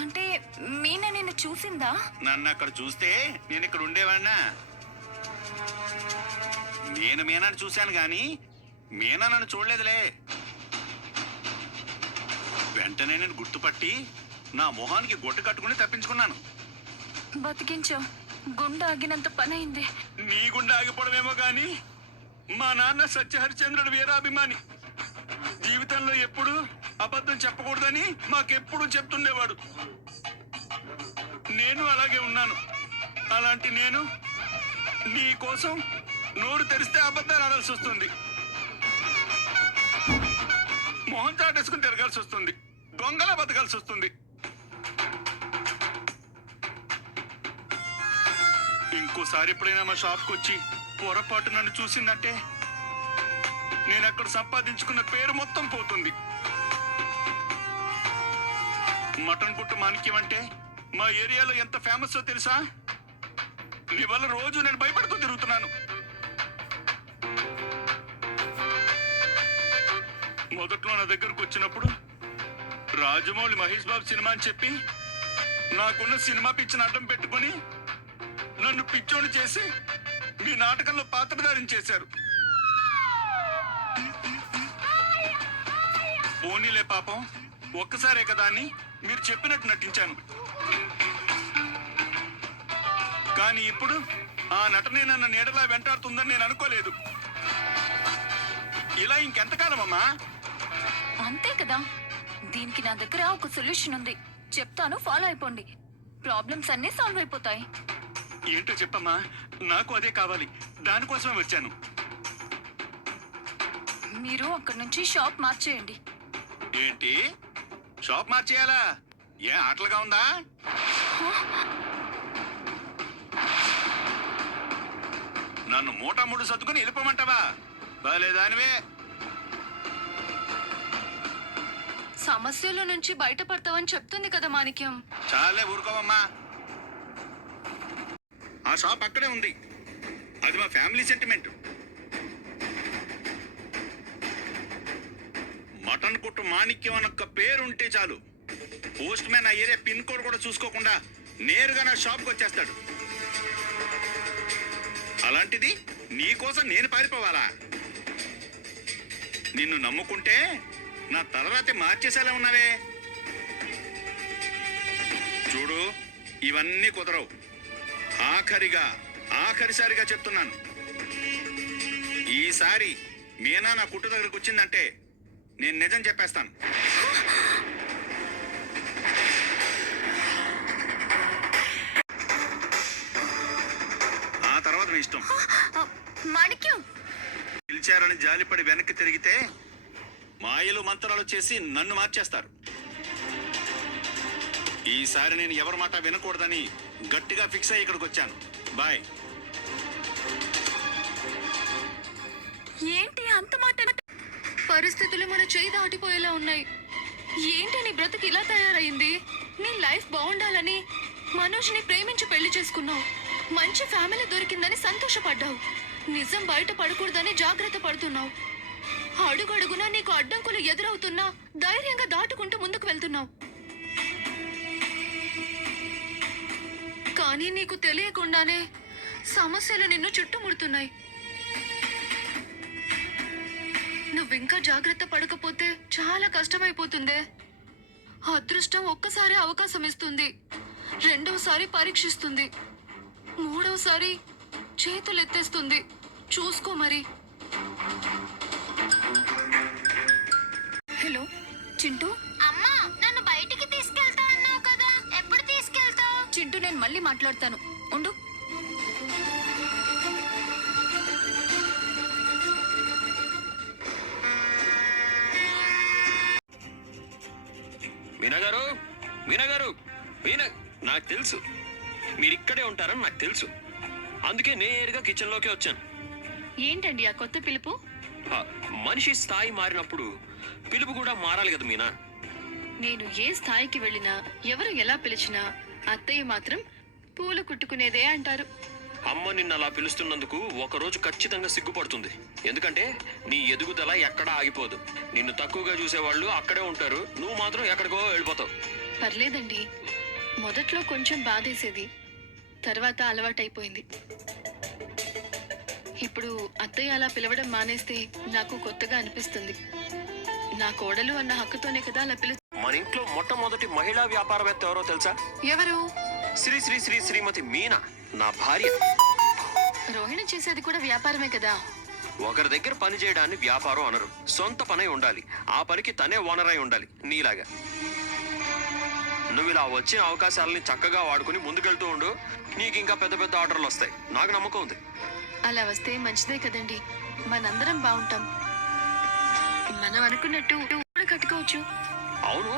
అంటే మీనా నిన్ను చూసిందా? నన్ను అక్కడ చూస్తే నేను ఇక్కడ ఉండేవాడినా? నేను మీనాను చూశాను గాని మీనా నన్ను చూడలేదులే. వెంటనే నేను గుర్తుపట్టి నా మొహానికి గొట్టు కట్టుకుని తప్పించుకున్నాను. బతికించావు. గుండె ఆగినంత పని అయింది. నీ గుండె ఆగిపోవడమేమో గాని మా నాన్న సత్యహరిచంద్రుడు వీరాభిమాని. జీవితంలో ఎప్పుడు అబద్ధం చెప్పకూడదని మాకెప్పుడు చెప్తుండేవాడు. నేను అలాగే ఉన్నాను. అలాంటి నేను నీ కోసం నోరు తెరిస్తే అబద్ధాలు ఆడాల్సి వస్తుంది, మొహం చాటేసుకుని తిరగాల్సి వస్తుంది, దొంగలా బతకాల్సి వస్తుంది. ఇంకోసారి ఎప్పుడైనా మా షాప్కి వచ్చి పొరపాటు నన్ను చూసిందంటే నేను అక్కడ సంపాదించుకున్న పేరు మొత్తం పోతుంది. మటన్ కొట్టు మాణిక్యం అంటే మా ఏరియాలో ఎంత ఫేమస్ తెలుసా? నీ వల్ల రోజు నేను భయపడుతూ తిరుగుతున్నాను. మొదట్లో నా దగ్గరకు వచ్చినప్పుడు రాజమౌళి మహేష్ బాబు సినిమా అని చెప్పి నాకున్న సినిమా పిచ్చిని అడ్డం పెట్టుకుని నన్ను పిచ్చోని చేసి మీ నాటకంలో పాత్రధారణ చేశారు. పోనీలే పాపం, ఒక్కసారే కదా అని మీరు చెప్పినట్టు నటించాను. కానీ ఇప్పుడు ఆ నటనే నన్ను నీడలా వెంటాడుతుందని నేను అనుకోలేదు. ఇలా ఇంకెంతకాలం అమ్మా? అంతే కదా. దీనికి నా దగ్గర ఒక సొల్యూషన్ ఉంది, చెప్తాను, ఫాలో అయిపోండి. ప్రాబ్లమ్స్ అన్నీ సాల్వ్ అయిపోతాయి. ఏంటో చెప్పమ్మా, నాకు అదే కావాలి, దానికోసమే వచ్చాను. మీరు అక్కడి నుంచి షాప్ మార్చేయండి. ఏంటి, షాప్ మార్చేయాలా? ఏ ఆటలుగా ఉందా? నన్ను మూడు సర్దుకుని వెళ్ళిపోమంటావా? బాలేదానివే. సమస్యల నుంచి బయటపడతావని చెప్తుంది కదా మాణిక్యం. చాలే ఊరుకోవమ్మా. ఆ షాప్ అక్కడే ఉంది, అది మా ఫ్యామిలీ సెంటిమెంట్. మటన్ కొట్టు మాణిక్యం అన్న పేరుంటే చాలు, పోస్ట్ మ్యాన్ ఆ ఏరియా పిన్ కోడ్ కూడా చూసుకోకుండా నేరుగా నా షాప్కి వచ్చేస్తాడు. అలాంటిది నీకోసం నేను పారిపోవాలా? నిన్ను నమ్ముకుంటే నా తలరాతే మార్చేసేలా ఉన్నావే. చూడు, ఇవన్నీ కుదరవు. ఆఖరిసారిగా చెప్తున్నాను, ఈసారి మీనా నా కుట్టు దగ్గరకు వచ్చిందంటే నేను నిజం చెప్పేస్తాను. ఆ తర్వాత మీ ఇష్టం. మాణిక్యం పిలిచారని జాలిపడి వెనక్కి తిరిగితే మాయలు మంత్రాలు చేసి నన్ను మార్చేస్తారు. ఈసారి నేను ఎవరి మాట వినకూడదని గట్టిగా ఫిక్స్ అయ్యి ఇక్కడికి వచ్చాను. బాయ్. ఏంటి అంత మాట? పరిస్థితులు మన చేయి దాటిపోయేలా ఉన్నాయి. ఏంటి నీ బ్రతుకు ఇలా తయారైంది? నీ లైఫ్ బాగుండాలని మనోజ్ని ప్రేమించి పెళ్లి చేసుకున్నావు. మంచి ఫ్యామిలీ దొరికిందని సంతోషపడ్డావు. నిజం బయట పడకూడదని జాగ్రత్త పడుతున్నావు. అడుగడుగునా నీకు అడ్డంకులు ఎదురవుతున్నా ధైర్యంగా దాటుకుంటూ ముందుకు వెళ్తున్నావు. కానీ నీకు తెలియకుండానే సమస్యలు నిన్ను చుట్టుముడుతున్నాయి. నువ్వింకా జాగ్రత్త పడకపోతే చాలా కష్టమైపోతుందే. అదృష్టం ఒక్కసారి అవకాశం ఇస్తుంది, రెండోసారి పరీక్షిస్తుంది, మూడోసారి చేతులెత్తేస్తుంది. చూసుకో మరి. హలో చింటూ. అమ్మా, నన్ను బయటికి తీసుకెళ్తా అన్నావు కదా, ఎప్పుడు తీసుకెళ్తావు? చింటూ, నేను మళ్ళీ మాట్లాడతాను, ఉండు. మీనా గారు, నాకు తెలుసు మీరు ఇక్కడే ఉంటారని నాకు తెలుసు. అందుకే నేరుగా కిచెన్ లోకే వచ్చాను. ఏంటండి ఆ కొత్త పిలుపు? మనిషి స్థాయి మారినప్పుడు పిలుపు కూడా మారాలి కదా మీనా. నేను ఏ స్థాయికి వెళ్ళినా, ఎవరు ఎలా పిలిచినా అత్తయ్య మాత్రం పూలు కుట్టుకునేదే అంటారు. అమ్మ నిన్ను అలా పిలుస్తున్నందుకు ఒకరోజు ఖచ్చితంగా సిగ్గుపడుతుంది. ఎందుకంటే నీ ఎదుగుదల ఎక్కడా ఆగిపోదు. నిన్ను తక్కువగా చూసేవాళ్ళు అక్కడే ఉంటారు, నువ్వు మాత్రం ఎక్కడికో వెళ్ళిపోతావు. పర్లేదండి. మొదట్లో కొంచెం బాధేసేది, తర్వాత అలవాటైపోయింది. ఇప్పుడు అత్తయ్య అలా పిలవడం మానేస్తే నాకు కొత్తగా అనిపిస్తుంది. నా కోడలు అన్న హక్కుతోనే కదా అలా మన ఇంట్లో మొట్టమొదటి మహిళా వ్యాపారవేత్త ఎవరో తెలుసా? ఎవరు? శ్రీమతి మీనా, నా భార్య. రోహిణి చేసేది కూడా వ్యాపారమే కదా. ఒకరి దగ్గర పని చేయడాన్ని వ్యాపారం అనరు. సొంత పనై ఉండాలి. ఆ పనికి తనే ఓనర్ అయి ఉండాలి, నీలాగా. నువ్వు ఇలా వచ్చిన అవకాశాలని చక్కగా వాడుకుని ముందుకెళ్తూ ఉండు. నీకు ఇంకా పెద్ద పెద్ద ఆర్డర్లు వస్తాయి, నాకు నమ్మకం ఉంది. అలా వస్తే మంచిదే కదండి. మనందరం బాగుంటాం. మనం అనుకున్నట్టు కూడా కట్టుకోవచ్చు. అవును,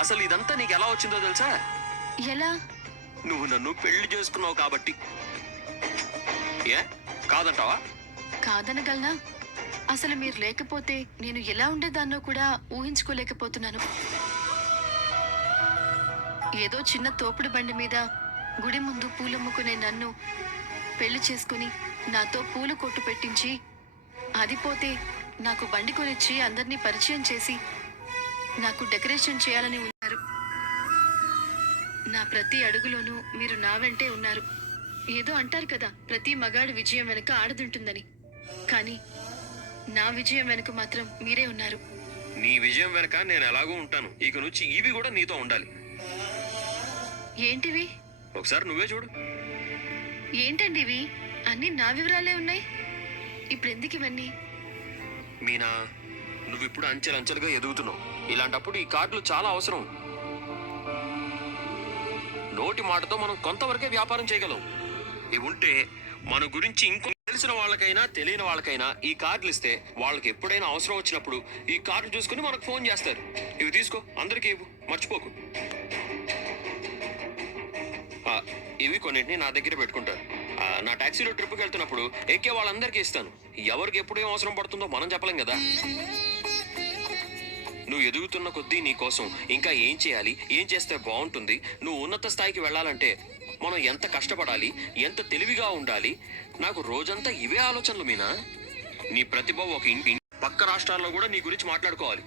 అసలు ఇదంతా నీకు ఎలా వచ్చిందో తెలుసా? ఎలా? నువ్వు నన్ను పెళ్లి చేసుకున్నావు కాబట్టి. ఏ కాదంటావా? కాదనగలనా? అసలు మీరు లేకపోతే నేను ఎలా ఉండేదాన్నో కూడా ఊహించుకోలేకపోతున్నాను. ఏదో చిన్న తోపుడు బండి మీద గుడి ముందు పూలమ్ముకునే నన్ను పెళ్లి చేసుకుని నాతో పూలు కొట్టు పెట్టించి, అది పోతే నాకు బండి కొనిచ్చి అందరినీ పరిచయం చేసి నాకు డెకరేషన్ చేయాలని ఉన్నారు. నా ప్రతి అడుగులోనూ మీరు నా వెంటే ఉన్నారు. ఏదో అంటారు కదా, ప్రతి మగాడి విజయం వెనుక ఆడదుంటుందని. కానీ నా విజయం వెనుక మాత్రం మీరే ఉన్నారు. నీ విజయం వెనక నేను ఎలాగో ఉంటాను. ఇక నుంచి ఇవి కూడా నీతో ఉండాలి. ఏంటివి? ఒకసారి నువ్వే చూడు. ఏంటండి ఇవి? అన్ని నా వివరాలే ఉన్నాయి. ఇప్పుడు ఎందుకు ఇవన్నీ? మీనా, నువ్వు ఇప్పుడు అంచెలంచెలుగా ఎదుగుతున్నావు. ఇలాంటప్పుడు ఈ కార్డులు చాలా అవసరం. నోటి మాటతో మనం కొంతవరకే వ్యాపారం చేయగలం. ఇవి ఉంటే మన గురించి ఇంకో తెలిసిన వాళ్ళకైనా తెలియని వాళ్ళకైనా ఈ కార్డులు ఇస్తే వాళ్ళకి ఎప్పుడైనా అవసరం వచ్చినప్పుడు ఈ కార్డులు చూసుకుని మనకు ఫోన్ చేస్తారు. ఇవి తీసుకో, అందరికీ ఇవ్వు, మర్చిపోకు. ఇవి కొన్నింటిని నా దగ్గర పెట్టుకుంటారు. నా టాక్సీలో ట్రిప్కి వెళ్తున్నప్పుడు ఎక్కే వాళ్ళందరికీ ఇస్తాను. ఎవరికి ఎప్పుడు ఏం అవసరం పడుతుందో మనం చెప్పలేం కదా. నువ్వు ఎదుగుతున్న కొద్దీ నీ కోసం ఇంకా ఏం చేయాలి, ఏం చేస్తే బాగుంటుంది, నువ్వు ఉన్నత స్థాయికి వెళ్ళాలంటే మనం ఎంత కష్టపడాలి, ఎంత తెలివిగా ఉండాలి, నాకు రోజంతా ఇవే ఆలోచనలు. మీనా, నీ ప్రతిభ ఒక ఇంటి పక్క రాష్ట్రాల్లో కూడా నీ గురించి మాట్లాడుకోవాలి.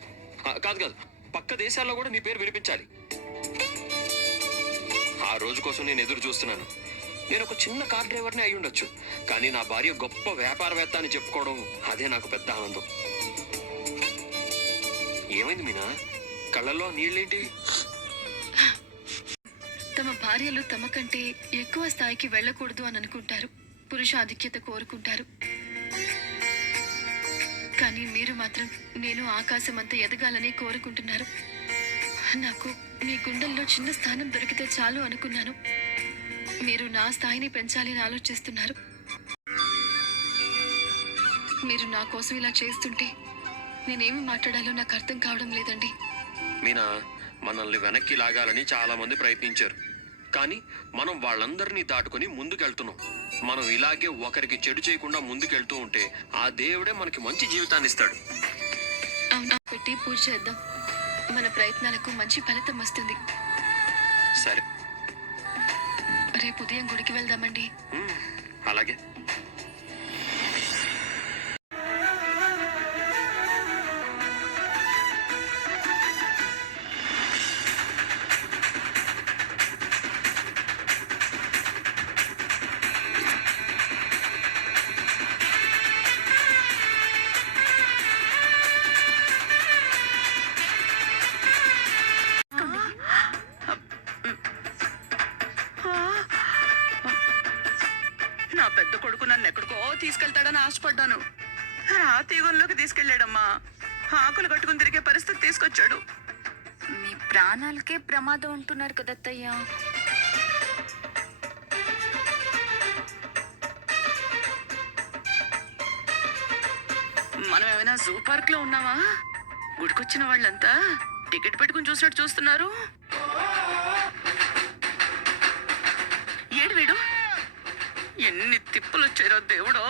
కాదు, పక్క దేశాల్లో కూడా నీ పేరు వినిపించాలి. ఆ రోజు కోసం నేను ఎదురు చూస్తున్నాను. నేను ఒక చిన్న కార్ డ్రైవర్ని అయి ఉండొచ్చు, కానీ నా భార్య గొప్ప వ్యాపారవేత్త అని చెప్పుకోవడం అదే నాకు పెద్ద ఆనందం. ఏమైంది మీనా, కళ్ళల్లో నీళ్ళేంటి? తమ భార్యలు తమ కంటే ఎక్కువ స్థాయికి వెళ్ళకూడదు అని అనుకుంటారు. పురుషాధిక్యత కోరుకుంటారు. కానీ మీరు మాత్రం నేను ఆకాశం అంతా ఎదగాలని కోరుకుంటున్నారు. నాకు మీ గుండెల్లో చిన్న స్థానం దొరికితే చాలు అనుకున్నాను. మీరు నా స్థాయిని పెంచాలి అని ఆలోచిస్తున్నారు. మీరు నా కోసం ఇలా చేస్తుంటే నేనేమి మాట్లాడాలో నాకు అర్థం కావడం లేదండి. మీనా, మనల్ని వెనక్కి లాగాలని చాలా మంది ప్రయత్నించారు, కానీ మనం వాళ్ళందరినీ దాటుకుని ముందుకెళ్తున్నాం. మనం ఇలాగే ఒకరికి చెడు చేయకుండా ముందుకెళ్తూ ఉంటే ఆ దేవుడే మనకి మంచి జీవితాన్ని ఇస్తాడు. అవునా, పెట్టి పూజ చేద్దాం. మన ప్రయత్నాలకు మంచి ఫలితం వస్తుంది. సరే, రేపు ఉదయం గుడికి వెళ్దామండి. అలాగే. నా పెద్ద కొడుకు నన్ను ఎక్కడికో తీసుకెళ్తాడని ఆశపడ్డాను. ఆ తీగంలోకి తీసుకెళ్లాడమ్మా. ఆకులు కట్టుకుని తిరిగే పరిస్థితి తీసుకొచ్చాడు. మీ ప్రాణాలకే ప్రమాదం అంటున్నారు కదా అత్తయ్య. మనం ఏమైనా జూ పార్క్ లో ఉన్నావా? గుడికొచ్చిన వాళ్ళంతా టికెట్ పెట్టుకుని చూసినట్టు చూస్తున్నారు. ఏడు వీడు, ఎన్ని తిప్పులు వచ్చారో దేవుడో.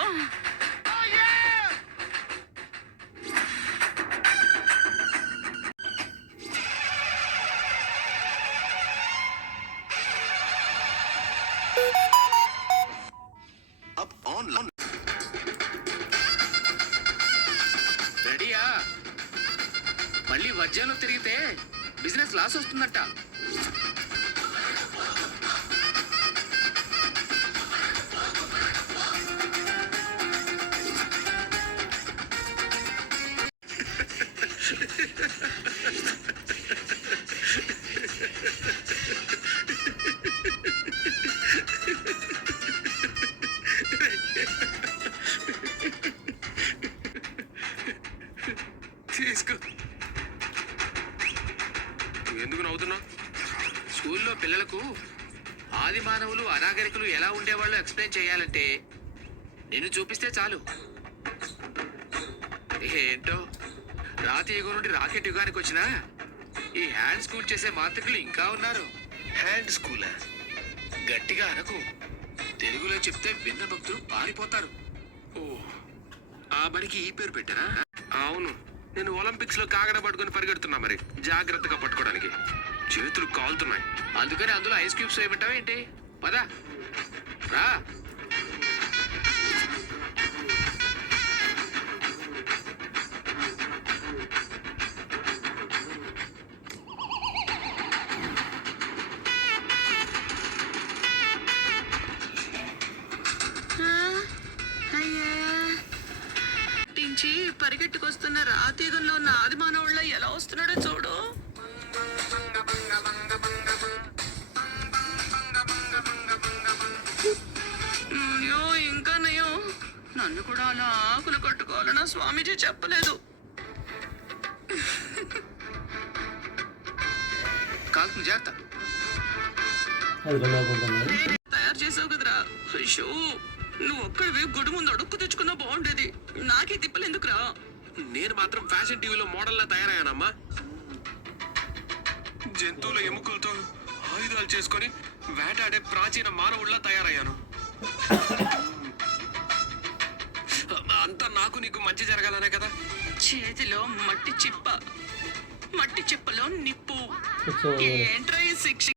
రెడీయా? మళ్ళీ వర్జంలో తిరిగితే బిజినెస్ లాస్ వస్తుందంట. తీసుకో. నువ్వు ఎందుకు నవ్వుతున్నావు? స్కూల్లో పిల్లలకు ఆది మానవులు అనాగరికులు ఎలా ఉండేవాళ్ళు ఎక్స్ప్లెయిన్ చేయాలంటే నిన్ను చూపిస్తే చాలు. ఏంటో రాతి యుగం నుండి రాకెట్ యుగానికి వచ్చిన ఈ హ్యాండ్ స్కూల్ చేసే మాంత్రికులు ఇంకా ఉన్నారు. హ్యాండ్ స్కూలా? గట్టిగా అనకు. తెలుగులో చెప్తే విన్న భక్తులు పారిపోతారు. ఓ, ఆ బడికి ఈ పేరు పెట్టారా? అవును, నేను ఒలింపిక్స్ లో కాగడ పట్టుకుని పరిగెడుతున్నా, మరి జాగ్రత్తగా పట్టుకోవడానికి చేతులు కాలుతున్నాయి. అందుకని అందులో ఐస్ క్యూబ్స్ వేయమంటావా ఏంటి? పదా రా. నుంచి పరిగెట్టుకొస్తున్న రాతీగంలో ఉన్న ఆది మానవుళ్ళ ఎలా వస్తున్నాడో చూడు. అయ్యో, ఇంకా నయం, నన్ను కూడా అలా ఆకులు కట్టుకోవాలన్నా స్వామీజీ చెప్పలేదు. కాల్తులు జాగ్రత్త. తయారు చేసావు కదరా. అయ్యో, నువ్వు ఒక్కడివి గుడి ముందు అడుక్కు తెచ్చుకున్నా బాగుండేది. నాకే తిప్పలు ఎందుకురా? నేను మాత్రం ఫ్యాషన్ టీవీలో మోడల్లా తయారయ్యానమ్మా. జంతువుల ఎముకలతో ఆయుధాలు చేసుకొని వేటాడే ప్రాచీన మానవుల్లా తయారయ్యాను. అంతా నాకు నీకు మంచి జరగాలనే కదా. చేతిలో మట్టి చిప్ప, మట్టి చిప్పలో నిప్పు. ఏంట్రా ఈ శిక్ష?